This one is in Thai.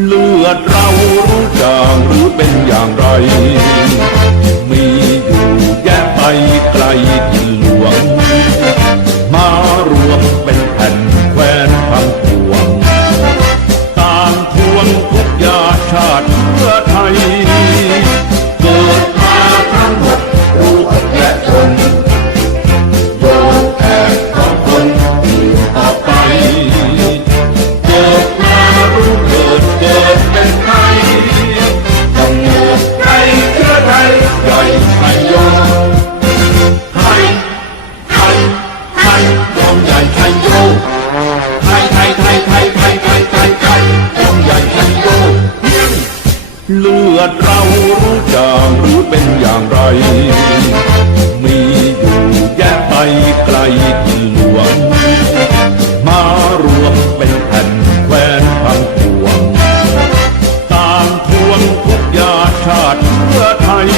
เลือดเรารู้จางหรือเป็นอย่างไร มีอยู่แยะไปไกลยิ่หลวง มารวมเป็นแผ่นแควนพังพวงต่างทวงทุกยาชาติเพื่อไทย เลือดเรารู้จางหรือเป็นอย่างไร มีอยู่แยกไปไกลที่หลวง มารวมเป็นแผ่นแควนพังปวง ตามทวงทุกยาชาติเพื่อไทย